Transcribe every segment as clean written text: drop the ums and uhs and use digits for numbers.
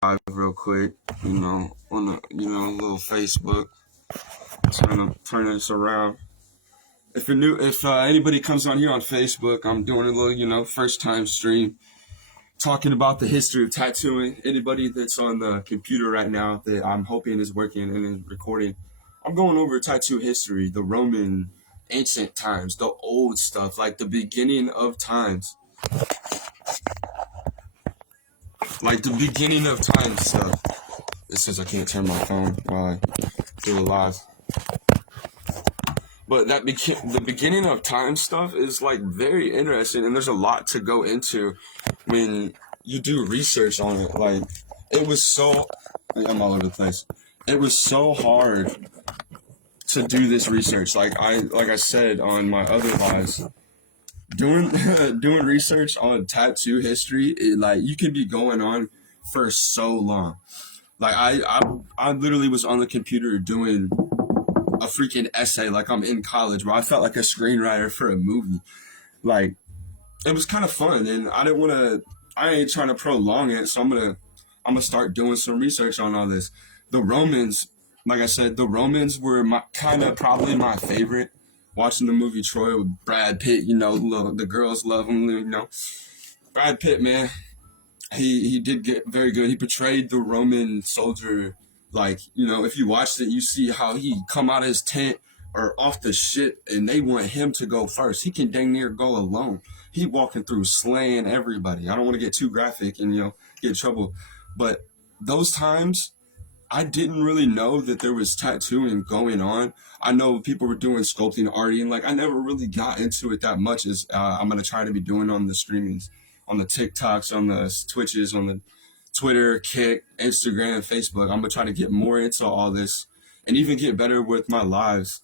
Live real quick, on a little Facebook, trying to turn this around. If anybody comes on here on Facebook, I'm doing a little, first time stream talking about the history of tattooing. Anybody that's on the computer right now that I'm hoping is working and is recording, I'm going over tattoo history, the Roman ancient times, the old stuff, like the beginning of times, like the beginning of time stuff. It says I can't turn my phone while I do a live. But the beginning of time stuff is like very interesting, and there's a lot to go into when you do research on it. Like it was so, I'm all over the place. It was so hard to do this research. Like I said on my other lives, doing doing research on tattoo history, like you can be going on for so long. Like I literally was on the computer doing a freaking essay like I'm in college, where I felt like a screenwriter for a movie. Like it was kind of fun, and I ain't trying to prolong it, so I'm gonna start doing some research on all this. The Romans, like I said, the Romans were my kind of probably my favorite. Watching the movie Troy with Brad Pitt, the girls love him. Brad Pitt, man, he did get very good. He portrayed the Roman soldier, like, if you watched it, you see how he come out of his tent or off the ship, and they want him to go first. He can dang near go alone. He walking through slaying everybody. I don't want to get too graphic and get in trouble, but those times I didn't really know that there was tattooing going on. I know people were doing sculpting, arting. Like I never really got into it that much as I'm gonna try to be doing on the streamings, on the TikToks, on the Twitches, on the Twitter, Kick, Instagram, Facebook. I'm gonna try to get more into all this and even get better with my lives.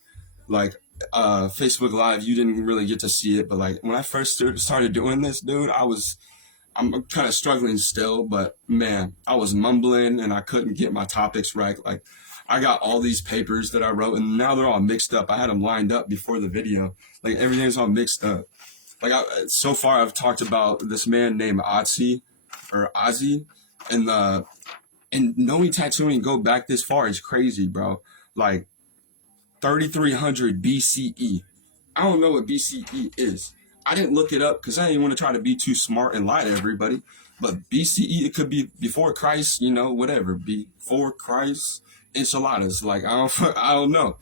Like Facebook Live, you didn't really get to see it, but like when I first started doing this, dude, I'm kind of struggling still, but man, I was mumbling and I couldn't get my topics right. Like I got all these papers that I wrote, and now they're all mixed up. I had them lined up before the video. Like everything's all mixed up. Like so far I've talked about this man named Otzi or Ozzy, and knowing tattooing go back this far is crazy, bro. Like 3300 BCE. I don't know what BCE is. I didn't look it up because I didn't want to try to be too smart and lie to everybody. But BCE, it could be before Christ, whatever. Before Christ, enchiladas. Like, I don't know.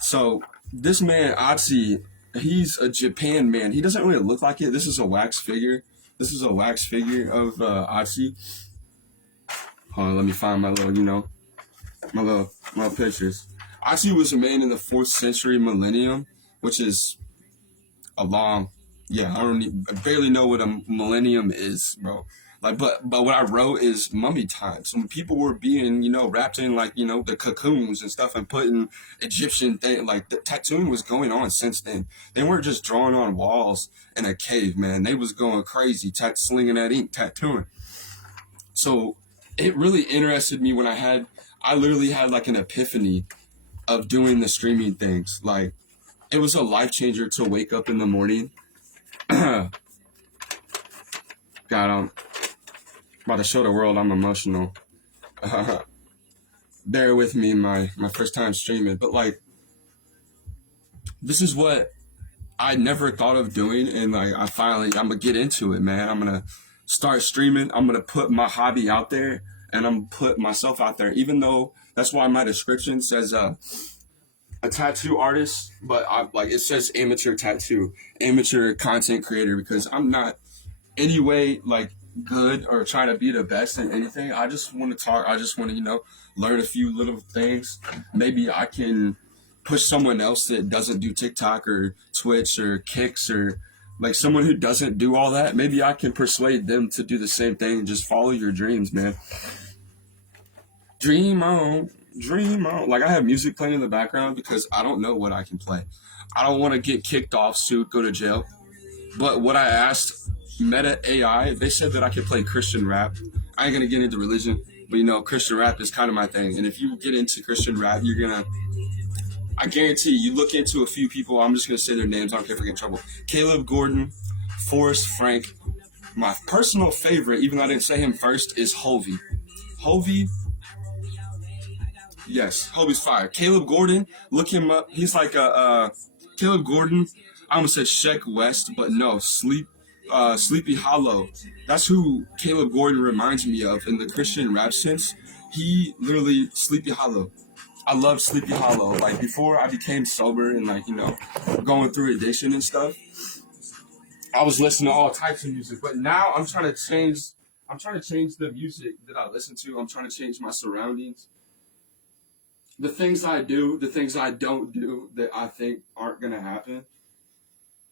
So, this man, Atsi, he's a Japan man. He doesn't really look like it. This is a wax figure. This is a wax figure of Atsi. Hold on, let me find my little, my pictures. Atsi was a man in the 4th century millennium, which is a long, I barely know what a millennium is, bro. Like, but what I wrote is mummy time. Some people were being, wrapped in like, the cocoons and stuff, and putting Egyptian thing, like the tattooing was going on since then. They weren't just drawing on walls in a cave, man. They was going crazy, slinging that ink, tattooing. So it really interested me when I literally had like an epiphany of doing the streaming things. Like, it was a life changer to wake up in the morning. God, I'm about to show the world I'm emotional. Bear with me, my first time streaming. But like, this is what I never thought of doing, and like I'm gonna get into it, man. I'm gonna start streaming. I'm gonna put my hobby out there, and I'm gonna put myself out there. Even though that's why my description says a tattoo artist, but it says amateur tattoo, amateur content creator, because I'm not anyway like good or trying to be the best in anything. I just want to talk. I just want to learn a few little things. Maybe I can push someone else that doesn't do TikTok or Twitch or Kicks, or like someone who doesn't do all that. Maybe I can persuade them to do the same thing. Just follow your dreams, man. Dream on. Dream on. Like, I have music playing in the background because I don't know what I can play. I don't want to get kicked off, sued, go to jail. But what I asked Meta AI, they said that I could play Christian rap. I ain't gonna get into religion, but Christian rap is kind of my thing. And if you get into Christian rap, I guarantee you look into a few people. I'm just gonna say their names. I don't care if I get in trouble. Caleb Gordon, Forrest Frank. My personal favorite, even though I didn't say him first, is Hovey. Hovey, yes, Hovey's fire. Caleb Gordon, look him up. He's like Caleb Gordon. I almost said Sheck West, but no, Sleepy Hollow. That's who Caleb Gordon reminds me of in the Christian rap sense. He literally Sleepy Hollow. I love Sleepy Hollow. Like before I became sober and like going through addiction and stuff, I was listening to all types of music. But now I'm trying to change. I'm trying to change the music that I listen to. I'm trying to change my surroundings. The things I do, the things I don't do that I think aren't gonna happen.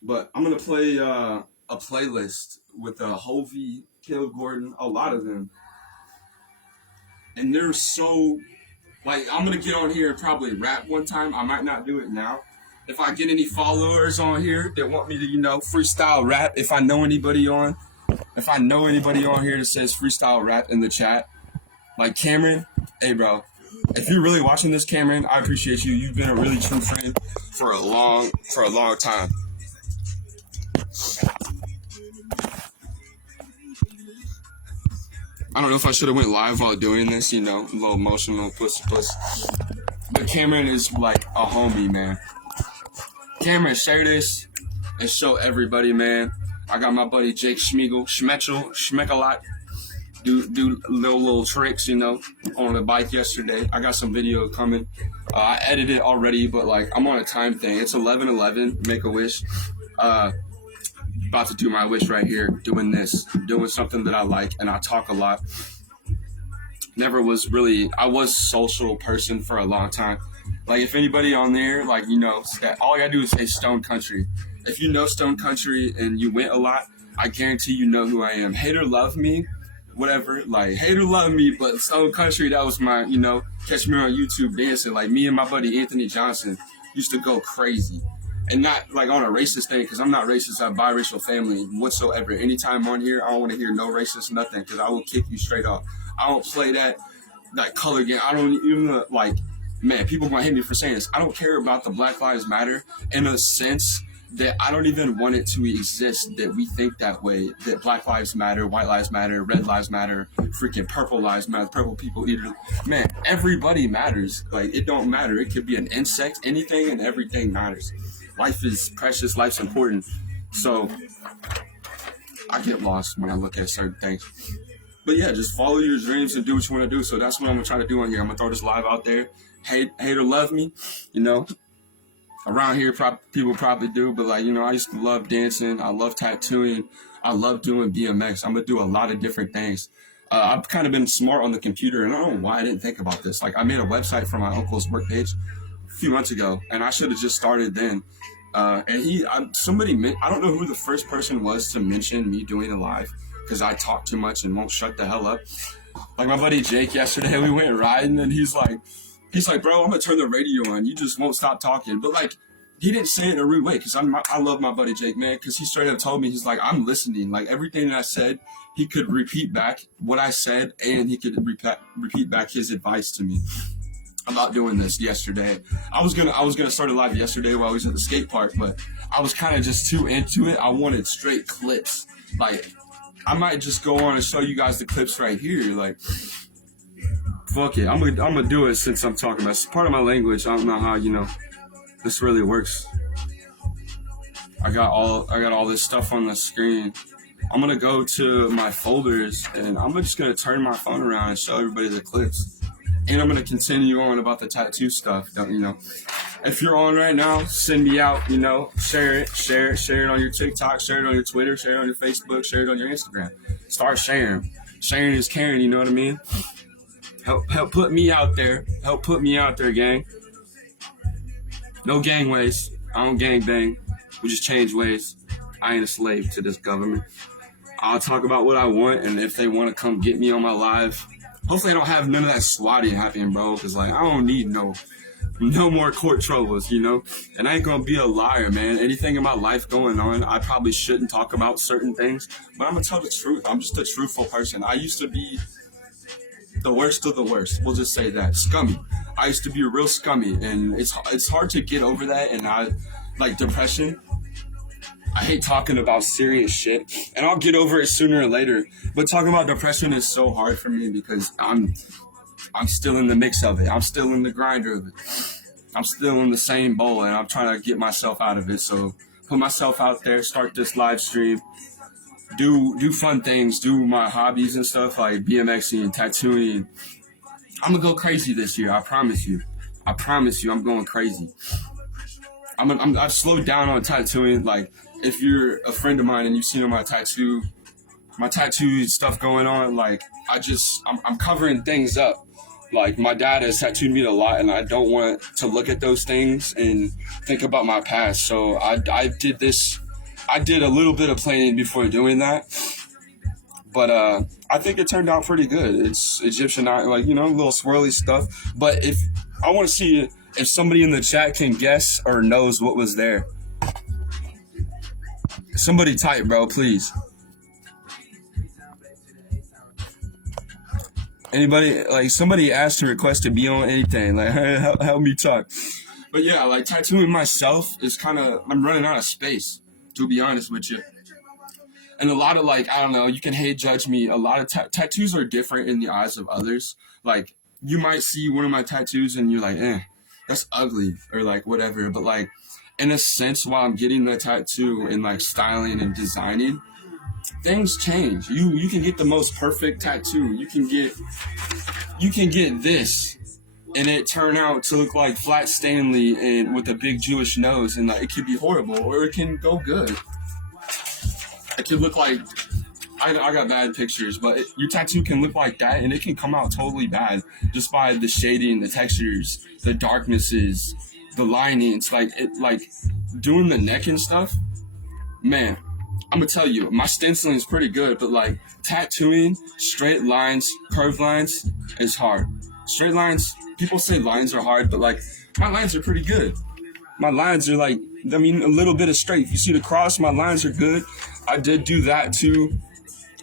But I'm gonna play a playlist with Hovey, Caleb Gordon, a lot of them, and they're so like I'm gonna get on here and probably rap one time. I might not do it now. If I get any followers on here that want me to freestyle rap, if I know anybody on here that says freestyle rap in the chat, like Cameron, hey bro, if you're really watching this, Cameron, I appreciate you. You've been a really true friend for a long time. I don't know if I should have went live while doing this, a little emotional puss. But Cameron is like a homie, man. Cameron, share this and show everybody, man. I got my buddy Jake Schmeckelot, do little tricks, on the bike yesterday. I got some video coming. I edited it already, but like I'm on a time thing. It's 11:11. Make a wish. About to do my wish right here. Doing something that I like, and I talk a lot. I was a social person for a long time. Like if anybody on there, like that all you gotta do is say Stone Country. If you know Stone Country and you went a lot, I guarantee you know who I am. Hate or love me, whatever. Like hate or love me, but Stone Country, that was my, catch me on YouTube dancing. Like me and my buddy Anthony Johnson used to go crazy. And not like on a racist thing, because I'm not racist. I have a biracial family whatsoever. Anytime on here, I don't want to hear no racist nothing, because I will kick you straight off. I don't play that color game. I don't even man, people gonna hate me for saying this. I don't care about the Black Lives Matter in a sense that I don't even want it to exist that we think that way, that Black Lives Matter, White Lives Matter, Red Lives Matter, freaking Purple Lives Matter, purple people eater. Man, everybody matters. Like, it don't matter. It could be an insect, anything and everything matters. Life is precious, life's important. So I get lost when I look at certain things. But yeah, just follow your dreams and do what you want to do. So that's what I'm gonna try to do on here. I'm gonna throw this live out there. Hate or love me, Around here, people probably do, but I used to love dancing. I love tattooing. I love doing BMX. I'm gonna do a lot of different things. I've kind of been smart on the computer, and I don't know why I didn't think about this. Like, I made a website for my uncle's work page a few months ago, and I should have just started then. I don't know who the first person was to mention me doing a live, because I talk too much and won't shut the hell up. Like my buddy Jake yesterday, we went riding, and he's like, bro, I'm gonna turn the radio on. You just won't stop talking. But he didn't say it in a rude way, because I love my buddy Jake, man, because he straight up told me, he's like, I'm listening. Like, everything that I said, he could repeat back what I said, and he could repeat back his advice to me about doing this yesterday. I was gonna start a live yesterday while I was at the skate park, but I was kind of just too into it. I wanted straight clips. Like, I might just go on and show you guys the clips right here. Like, fuck it, I'm gonna do it since I'm talking about it. It's part of my language. I don't know how this really works. I got all this stuff on the screen. I'm gonna go to my folders, and I'm just gonna turn my phone around and show everybody the clips. And I'm gonna continue on about the tattoo stuff. If you're on right now, send me out. Share it on your TikTok, share it on your Twitter, share it on your Facebook, share it on your Instagram. Start sharing. Sharing is caring. You know what I mean? Help put me out there. Help put me out there, gang. No gang ways. I don't gang bang. We just change ways. I ain't a slave to this government. I'll talk about what I want, and if they want to come get me on my live, hopefully I don't have none of that swatting happening, bro, because I don't need no more court troubles, And I ain't gonna be a liar, man. Anything in my life going on, I probably shouldn't talk about certain things, but I'm gonna tell the truth. I'm just a truthful person. I used to be the worst of the worst. We'll just say that. Scummy. I used to be real scummy, and it's hard to get over that, and depression. I hate talking about serious shit, and I'll get over it sooner or later. But talking about depression is so hard for me because I'm still in the mix of it. I'm still in the grinder of it. I'm still in the same bowl, and I'm trying to get myself out of it. So put myself out there, start this live stream, do fun things, do my hobbies and stuff like BMXing, tattooing. I'm gonna go crazy this year. I promise you. I promise you, I'm going crazy. I've slowed down on tattooing. Like, if you're a friend of mine and you've seen my tattoo stuff going on, like, I'm covering things up. Like, my dad has tattooed me a lot, and I don't want to look at those things and think about my past. So I did this. I did a little bit of planning before doing that, but I think it turned out pretty good. It's Egyptian, like, little swirly stuff. But if I want to see if somebody in the chat can guess or knows what was there. Somebody type, bro, please. Anybody, like, somebody asked to request to be on anything. Like, help me talk. But yeah, like, tattooing myself is I'm running out of space, to be honest with you. And a lot of, like, I don't know, you can hate judge me. A lot of tattoos are different in the eyes of others. Like, you might see one of my tattoos and you're like, that's ugly, or like whatever. But like, in a sense, while I'm getting the tattoo and like styling and designing, things change. You can get the most perfect tattoo. You can get this, and it turn out to look like Flat Stanley and with a big Jewish nose, and like it could be horrible, or it can go good. It could look like I got bad pictures, but your tattoo can look like that, and it can come out totally bad just by the shading, the textures, the darknesses, the linings. Like doing the neck and stuff. Man, I'm gonna tell you, my stenciling is pretty good, but like tattooing straight lines, curved lines is hard. Straight lines, people say lines are hard, but like my lines are pretty good. My lines are like, a little bit of straight. If you see the cross, my lines are good. I did do that too.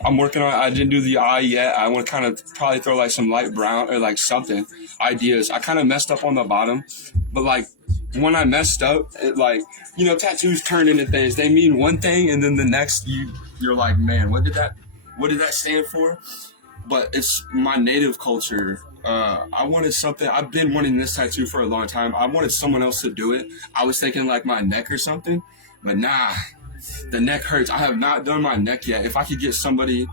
I'm working on it. I didn't do the eye yet. I want to kind of probably throw like some light brown or like something ideas. I kind of messed up on the bottom, but like when I messed up, it like, tattoos turn into things. They mean one thing, and then the next you're like, man, what did that stand for? But it's my native culture. I wanted something. I've been wanting this tattoo for a long time. I wanted someone else to do it. I was thinking like my neck or something, but nah, the neck hurts. I have not done my neck yet. If I could get somebody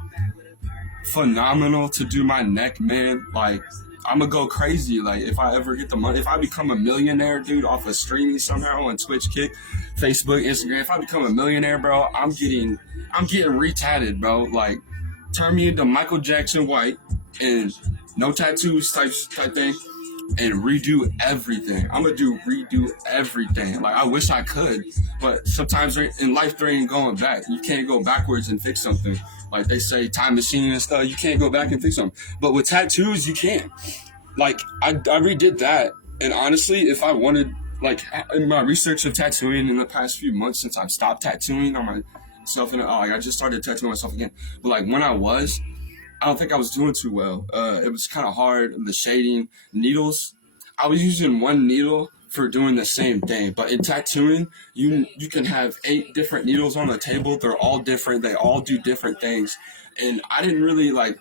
phenomenal to do my neck, man, like, I'm gonna go crazy. Like, if I ever get the money, if I become a millionaire, dude, off of streaming somehow on Twitch, Kick, Facebook, Instagram, if I become a millionaire, bro, I'm getting re-tatted, bro. Like, turn me into Michael Jackson White and no tattoos type thing, and redo everything. I'm gonna redo everything. Like, I wish I could, but sometimes in life there ain't going back. You can't go backwards and fix something. Like they say, time machine and stuff, you can't go back and fix them. But with tattoos, you can. Like, I redid that. And honestly, if I wanted, like, in my research of tattooing in the past few months since I've stopped tattooing on myself, I just started tattooing myself again. But, like, when I don't think I was doing too well. It was kind of hard, the shading, needles. I was using one needle for doing the same thing. But in tattooing, you can have 8 different needles on the table. They're all different. They all do different things. And I didn't really, like,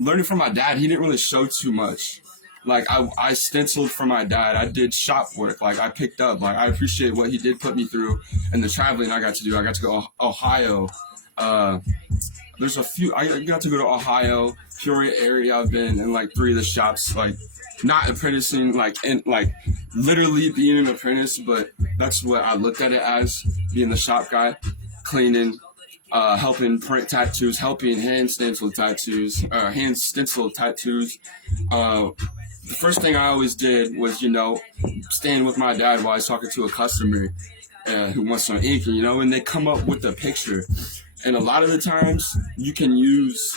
learning from my dad, he didn't really show too much. Like, I stenciled for my dad. I did shop work. Like, I picked up. Like, I appreciate what he did put me through and the traveling I got to do. I got to go to Ohio. There's a few. I got to go to Ohio, Peoria area. I've been in, like, 3 of the shops, like, not apprenticing, like, literally being an apprentice, but that's what I looked at it as, being the shop guy, cleaning, helping print tattoos, helping hand stencil tattoos. The first thing I always did was, stand with my dad while I was talking to a customer who wants some ink, and they come up with a picture. And a lot of the times you can use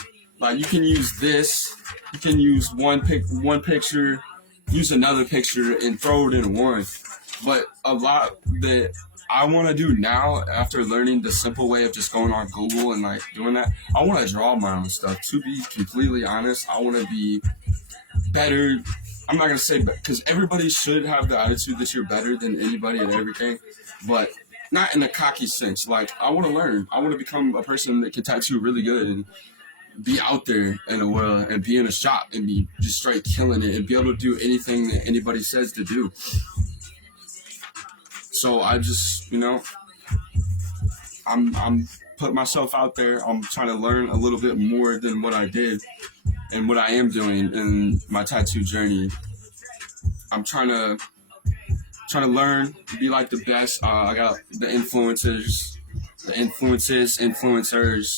this. You can use one picture, use another picture, and throw it in one. But a lot that I want to do now, after learning the simple way of just going on Google and, like, doing that, I want to draw my own stuff. To be completely honest, I want to be better. I'm not going to say, because everybody should have the attitude that you're better than anybody at everything. But not in a cocky sense. Like I want to learn. I want to become a person that can tattoo really good and be out there in the world and be in a shop and be just straight killing it and be able to do anything that anybody says to do. So I just, I'm putting myself out there. I'm trying to learn a little bit more than what I did and what I am doing in my tattoo journey. I'm trying to learn, be like the best. I got the influencers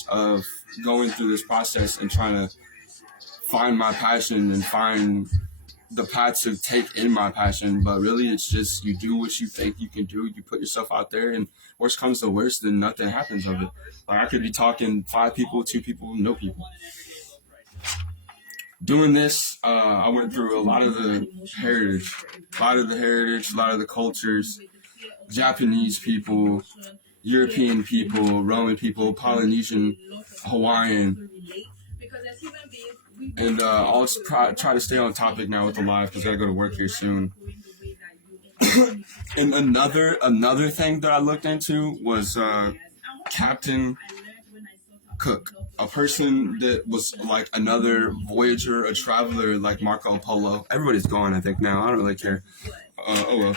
of going through this process and trying to find my passion and find the path to take in my passion. But really, it's just you do what you think you can do. You put yourself out there, and worst comes to worst, then nothing happens of it. Like I could be talking 5 people, 2 people, no people. Doing this, I went through a lot of the heritage, a lot of the cultures, Japanese people, European people, Roman people, Polynesian, Hawaiian, and I'll try to stay on topic now with the live because I gotta go to work here soon. And another thing that I looked into was Captain Cook, a person that was like another voyager, a traveler like Marco Polo. Everybody's gone, I think, now. I don't really care. Oh well.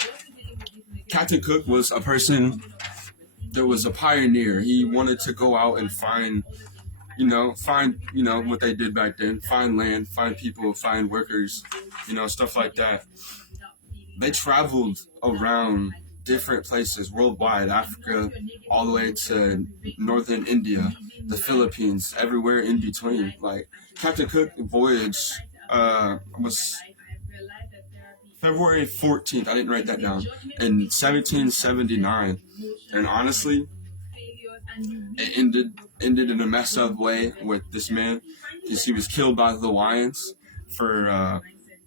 Captain Cook was a person that was a pioneer. He wanted to go out and find what they did back then. Find land, find people, find workers, stuff like that. They traveled around different places worldwide, Africa, all the way to northern India, the Philippines, everywhere in between. Like Captain Cook voyage was February 14th. I didn't write that down. In 1779, and honestly, it ended in a messed up way with this man because he was killed by the Hawaiians for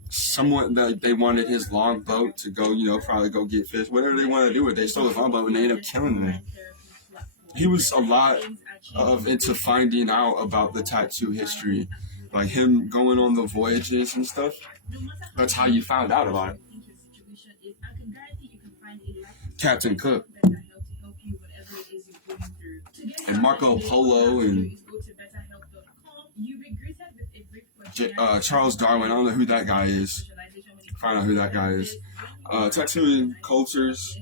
somewhat that they wanted his long boat to go, probably go get fish, whatever they wanted to do with it. They stole his long boat and they ended up killing him. He was a lot into finding out about the tattoo history, like him going on the voyages and stuff. That's how you found out about it. Captain Cook and Marco Polo and Charles Darwin. I don't know who that guy is. Find out who that guy is. Tattooing cultures.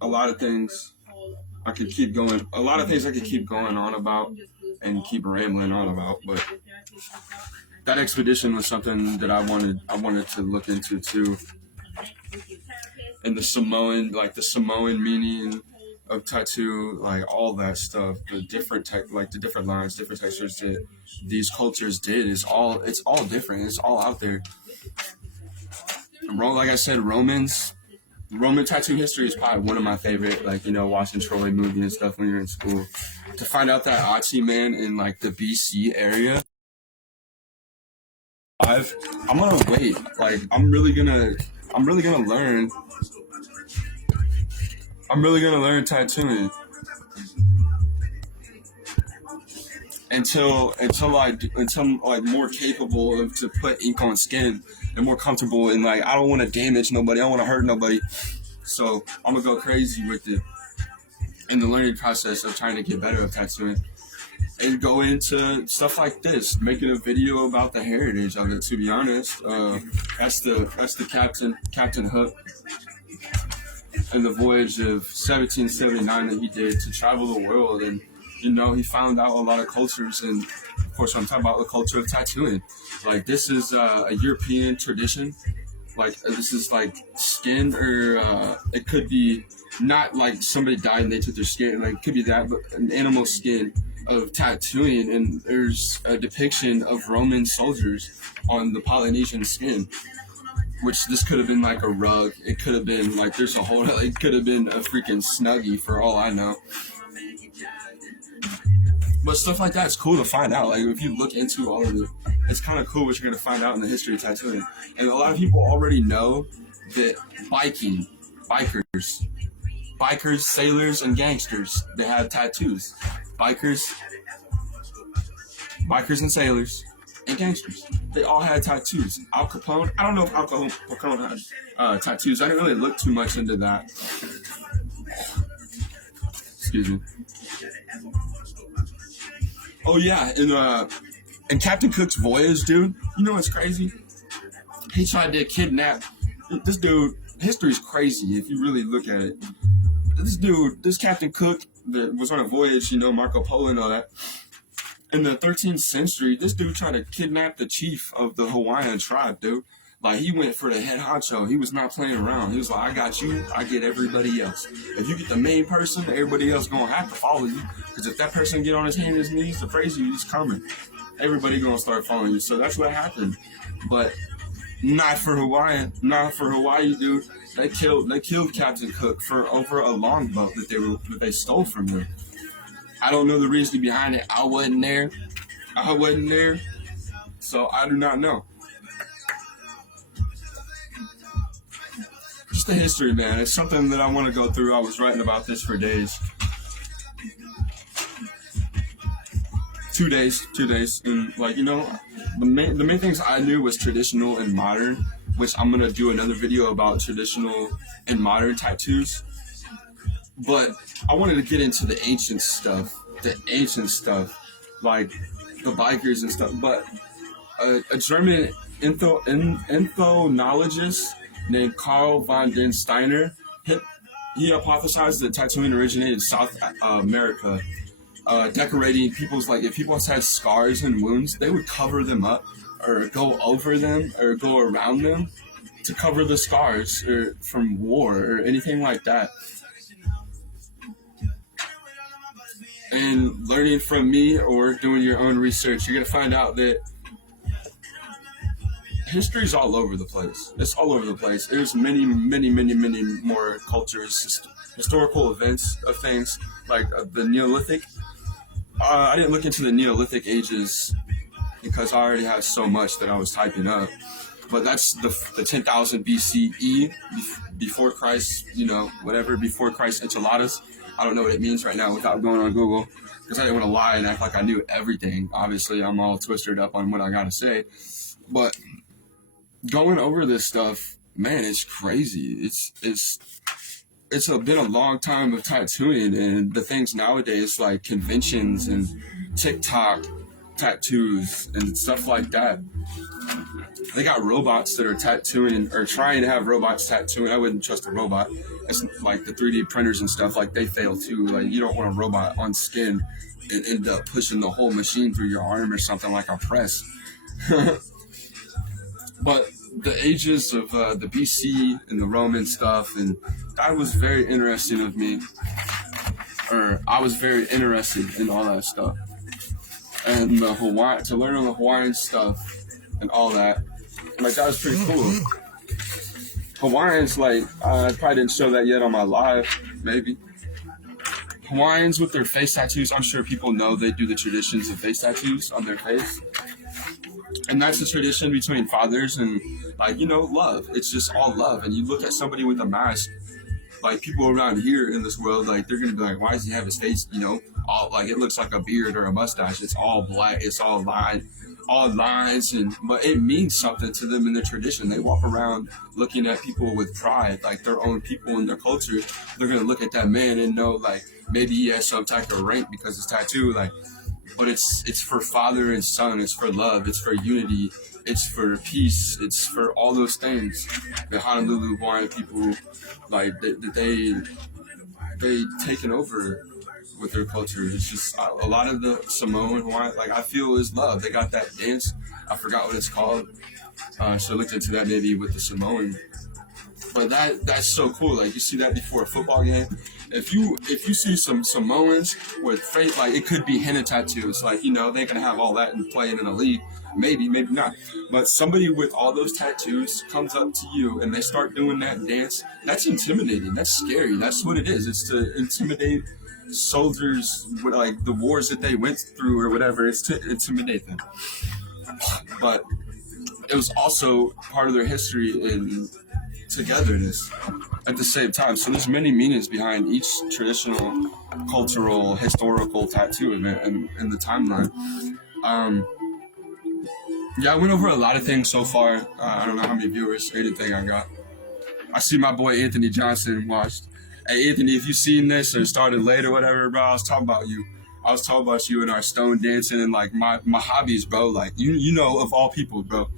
A lot of things I could keep going. A lot of things I could keep going on about and keep rambling on about. But that expedition was something that I wanted to look into too. And the Samoan meaning of tattoo, like all that stuff, the different the different lines, different textures that these cultures did it's all different. It's all out there. Like I said, Roman tattoo history is probably one of my favorite, watching Troy movie and stuff when you're in school. To find out that Achi man in like the BC area, I'm gonna wait. Like I'm really gonna learn. I'm really gonna learn tattooing until I'm like more capable of to put ink on skin and more comfortable and I don't want to damage nobody. I don't want to hurt nobody. So I'm gonna go crazy with it in the learning process of trying to get better at tattooing and go into stuff like this, making a video about the heritage of it. To be honest, that's the Captain Hook. And the voyage of 1779 that he did to travel the world, and he found out a lot of cultures, and of course I'm talking about the culture of tattooing. Like this is a European tradition. Like this is like skin, or it could be not like somebody died and they took their skin. Like it could be that, but an animal skin of tattooing, and there's a depiction of Roman soldiers on the Polynesian skin. Which this could have been like a rug. It could have been like it could have been a freaking Snuggie for all I know. But stuff like that's cool to find out. Like if you look into all of it, it's kind of cool what you're gonna find out in the history of tattooing. And a lot of people already know that bikers, sailors, and gangsters, they have tattoos. Bikers and sailors. And gangsters. They all had tattoos. Al Capone, I don't know if Al Capone had tattoos. I didn't really look too much into that. Excuse me. Oh yeah, in Captain Cook's voyage, dude. You know what's crazy? He tried to kidnap this dude. History's crazy if you really look at it. This Captain Cook that was on a voyage, Marco Polo and all that. In the 13th century, this dude tried to kidnap the chief of the Hawaiian tribe, dude. Like, he went for the head honcho. He was not playing around. He was like, I got you, I get everybody else. If you get the main person, everybody else gonna have to follow you. Because if that person get on his hands and his knees to praise you, he's coming. Everybody gonna start following you. So that's what happened. But not for Hawaii, dude. They killed Captain Cook for over a longboat that they stole from him. I don't know the reason behind it. I wasn't there, so I do not know. Just the history, man. It's something that I want to go through. I was writing about this for days. 2 days, and the main things I knew was traditional and modern, which I'm gonna do another video about traditional and modern tattoos. But I wanted to get into the ancient stuff, like the bikers and stuff. But a German ethnologist named Carl von den Steiner, he hypothesized that tattooing originated in South America. Decorating people's, like, if people had scars and wounds, they would cover them up or go over them or go around them to cover the scars or from war or anything like that. And learning from me or doing your own research, you're going to find out that history's all over the place. It's all over the place. There's many more cultures, historical events of things like the Neolithic. I didn't look into the Neolithic ages because I already had so much that I was typing up. But that's the 10,000 BCE, before Christ, before Christ enchiladas. I don't know what it means right now without going on Google, because I didn't want to lie and act like I knew everything. Obviously, I'm all twisted up on what I gotta say. But going over this stuff, man, it's crazy. It's been a long time of tattooing, and the things nowadays like conventions and TikTok tattoos and stuff like that. They got robots that are tattooing or trying to have robots tattooing. I wouldn't trust a robot. It's like the 3D printers and stuff, like they fail too. Like, you don't want a robot on skin and end up pushing the whole machine through your arm or something like a press. But the ages of the BC and the Roman stuff, and that was very interesting of me. Or I was very interested in all that stuff. And to learn on the Hawaiian stuff and all that. Like, that was pretty cool. Hawaiians, like, I probably didn't show that yet on my live, maybe. Hawaiians with their face tattoos, I'm sure people know they do the traditions of face tattoos on their face. And that's the tradition between fathers and, love. It's just all love. And you look at somebody with a mask, like, people around here in this world, like, they're going to be like, why does he have his face, all, like, it looks like a beard or a mustache. It's all black. It's all lines, but it means something to them in their tradition. They walk around looking at people with pride, like their own people in their culture. They're going to look at that man and know, like, maybe he has some type of rank because his tattoo, like, but it's for father and son. It's for love. It's for unity. It's for peace. It's for all those things. The Honolulu Hawaiian people, like, they taken over with their culture. It's just a lot of the Samoan Hawaiian, like, I feel is love. They got that dance. I forgot what it's called. So I looked into that maybe with the Samoan. But that's so cool. Like, you see that before a football game. If you see some Samoans with face, like, it could be henna tattoos. Like, they can have all that and playing in a league. Maybe not. But somebody with all those tattoos comes up to you and they start doing that dance. That's intimidating. That's scary. That's what it is. It's to intimidate soldiers, like the wars that they went through or whatever. It's to intimidate them. But it was also part of their history and togetherness at the same time. So there's many meanings behind each traditional, cultural, historical tattoo event in the timeline. I went over a lot of things so far. I don't know how many viewers or anything I got. I see my boy Anthony Johnson watched. Hey Anthony, if you seen this or started late or whatever, bro, I was talking about you. I was talking about you and our stone dancing and like my hobbies, bro. Like you know of all people, bro.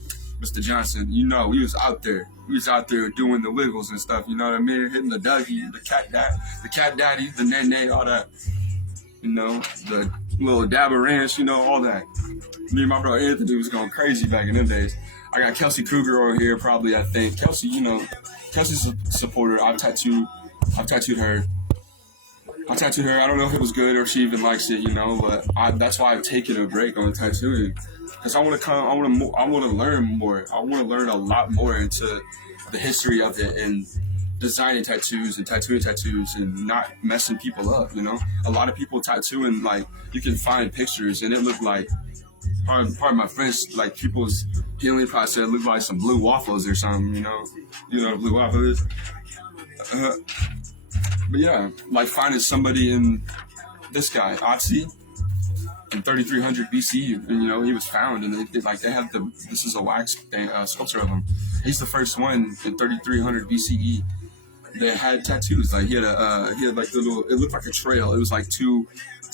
Mr. Johnson, you know, we was out there. We was out there doing the wiggles and stuff, you know what I mean? Hitting the Dougie, the cat daddy, the nene, all that. You know, the little dabber ranch, you know, all that. Me and my brother Anthony was going crazy back in them days. I got Kelsey Kruger over here, probably, I think. Kelsey, you know, Kelsey's a supporter. I've tattooed her. I tattooed her. I don't know if it was good or if she even likes it, you know, but that's why I've taken a break on tattooing. Because I want to learn more. I want to learn a lot more into the history of it and designing tattoos and tattooing tattoos and not messing people up, you know? A lot of people tattoo and, like, you can find pictures and it looked like, part of my friends, like, people's healing process, it looked like some blue waffles or something, you know? You know what a blue waffle is? But yeah, like finding somebody in this guy, Otzi, in 3300 BC, and you know, he was found and they have this is a wax sculpture of him. He's the first one in 3300 BCE that had tattoos. Like he had like the little, it looked like a trail. It was like two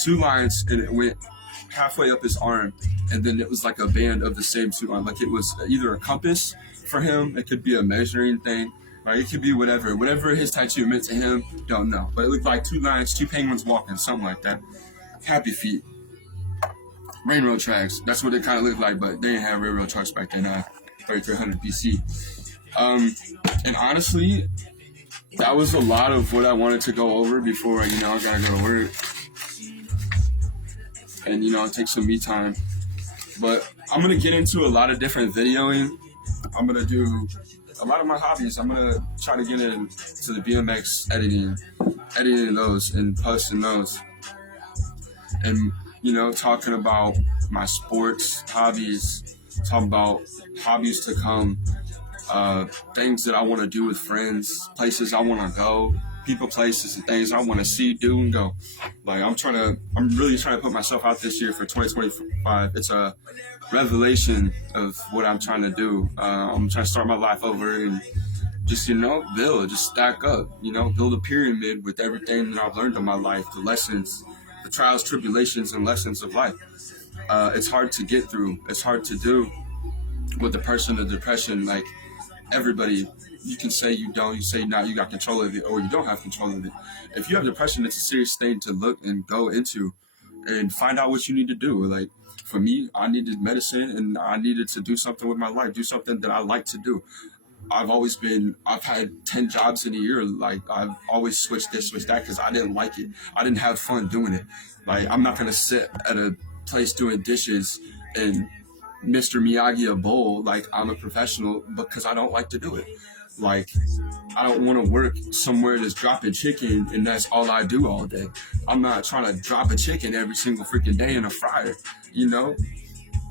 lines and it went halfway up his arm, and then it was like a band of the same two lines. Like it was either a compass for him, it could be a measuring thing, right? It could be whatever his tattoo meant to him, don't know. But it looked like two lines, two penguins walking, something like that. Happy feet. Railroad tracks. That's what it kind of looked like, but they didn't have railroad tracks back then, 3300 BC. And honestly, that was a lot of what I wanted to go over before, you know, I gotta go to work. And, you know, take some me time. But I'm gonna get into a lot of different videoing. I'm gonna do a lot of my hobbies. I'm gonna try to get into the BMX editing those and posting those. And, you know, talking about my sports hobbies, talking about hobbies to come, things that I want to do with friends, places I want to go, people, places, and things I want to see, do, and go. Like, I'm really trying to put myself out this year for 2025. It's a revelation of what I'm trying to do. I'm trying to start my life over and just, you know, just stack up, you know, build a pyramid with everything that I've learned in my life, the lessons, the trials, tribulations, and lessons of life. It's hard to get through. It's hard to do with the depression. Like, everybody, you can say you don't, you say not, you got control of it, or you don't have control of it. If you have depression, it's a serious thing to look and go into and find out what you need to do. Like, for me, I needed medicine and I needed to do something with my life, do something that I like to do. I've had 10 jobs in a year. Like, I've always switched this, switched that, because I didn't like it. I didn't have fun doing it. Like, I'm not going to sit at a place doing dishes and Mr. Miyagi a bowl like I'm a professional, because I don't like to do it. Like, I don't want to work somewhere that's dropping chicken and that's all I do all day. I'm not trying to drop a chicken every single freaking day in a fryer, you know?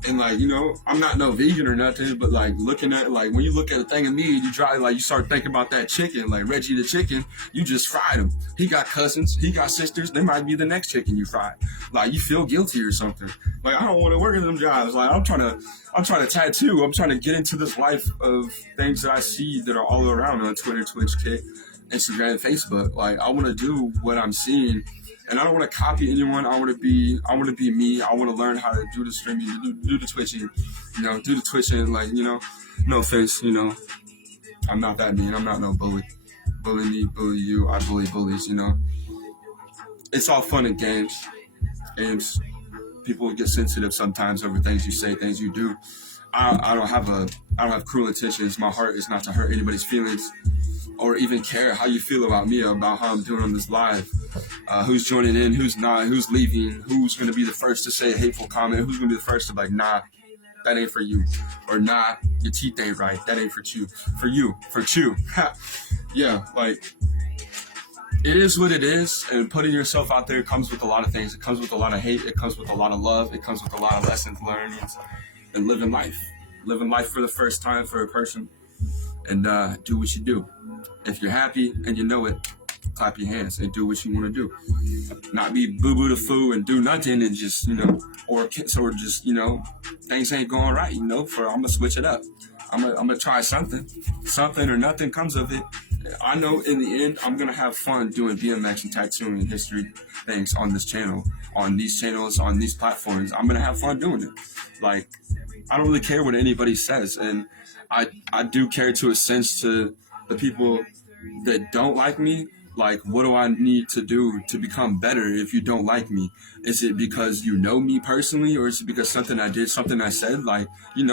And, like, you know, I'm not no vegan or nothing, but, like, looking at, like, when you look at a thing of meat, you start thinking about that chicken, like Reggie the chicken, you just fried him. He got cousins, he got sisters, they might be the next chicken you fried. Like, you feel guilty or something. Like, I don't want to work in them jobs. Like, I'm trying to tattoo. I'm trying to get into this life of things that I see that are all around on Twitter, Twitch, Kick, Instagram, Facebook. Like, I want to do what I'm seeing. And I don't want to copy anyone. I want to be me. I want to learn how to do the streaming, do the twitching, you know, do the twitching. Like, you know, no offense, you know, I'm not that mean. I'm not no bully. Bully me, bully you. I bully bullies, you know. It's all fun and games. Games. People get sensitive sometimes over things you say, things you do. I don't have cruel intentions. My heart is not to hurt anybody's feelings or even care how you feel about me, about how I'm doing on this live. Who's joining in, who's not, who's leaving, who's going to be the first to say a hateful comment, who's going to be the first to be like, nah, that ain't for you. Or nah, your teeth ain't right, that ain't for you. For you. Yeah, like, it is what it is, and putting yourself out there comes with a lot of things. It comes with a lot of hate, it comes with a lot of love, it comes with a lot of lessons learned, and living life for the first time for a person, and do what you do. If you're happy and you know it, clap your hands and do what you want to do. Not be boo boo the foo and do nothing and just, or just, things ain't going right, for I'm gonna switch it up. I'm gonna try something or nothing comes of it. I know in the end I'm gonna have fun doing BMX and tattooing and history things on this channel, on these channels, on these platforms. I'm gonna have fun doing it. Like, I don't really care what anybody says, and I do care to a sense to the people that don't like me. Like, what do I need to do to become better if you don't like me? Is it because you know me personally, or is it because something I did, something I said? Like,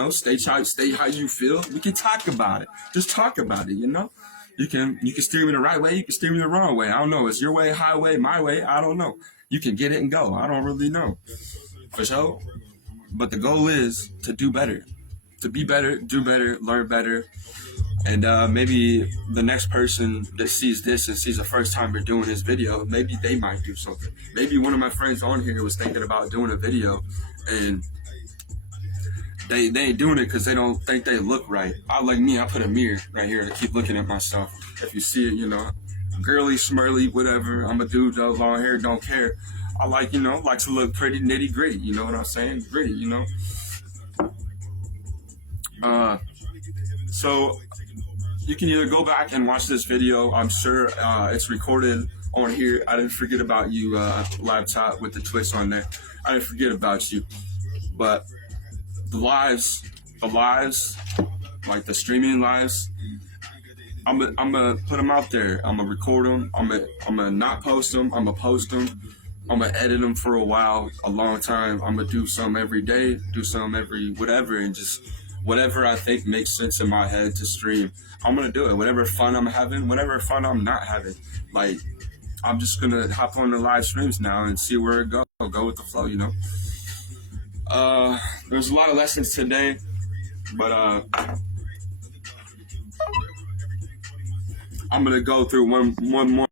stay how you feel. We can talk about it. Just talk about it, You can steer me the right way, you can steer me the wrong way. I don't know. It's your way, highway, my way. I don't know. You can get it and go. I don't really know. For sure. But the goal is to do better. To be better, do better, learn better. And maybe the next person that sees this and sees the first time you're doing this video, maybe they might do something. Maybe one of my friends on here was thinking about doing a video, and they ain't doing it because they don't think they look right. Like me, I put a mirror right here to keep looking at myself. If you see it, girly, smurly, whatever. I'm a dude, though, long hair, don't care. I like to look pretty nitty gritty. You know what I'm saying? Gritty, So you can either go back and watch this video. I'm sure it's recorded on here. I didn't forget about you, laptop with the Twitch on there. I didn't forget about you. But the lives, like the streaming lives, I'm gonna put them out there. I'm gonna record them. I'm gonna not post them. I'm gonna post them. I'm gonna edit them for a long time. I'm gonna do some every day, do some every whatever, and just whatever I think makes sense in my head to stream. I'm gonna do it. Whatever fun I'm having, whatever fun I'm not having. Like, I'm just gonna hop on the live streams now and see where it goes. Go with the flow, There's a lot of lessons today, but I'm gonna go through one more.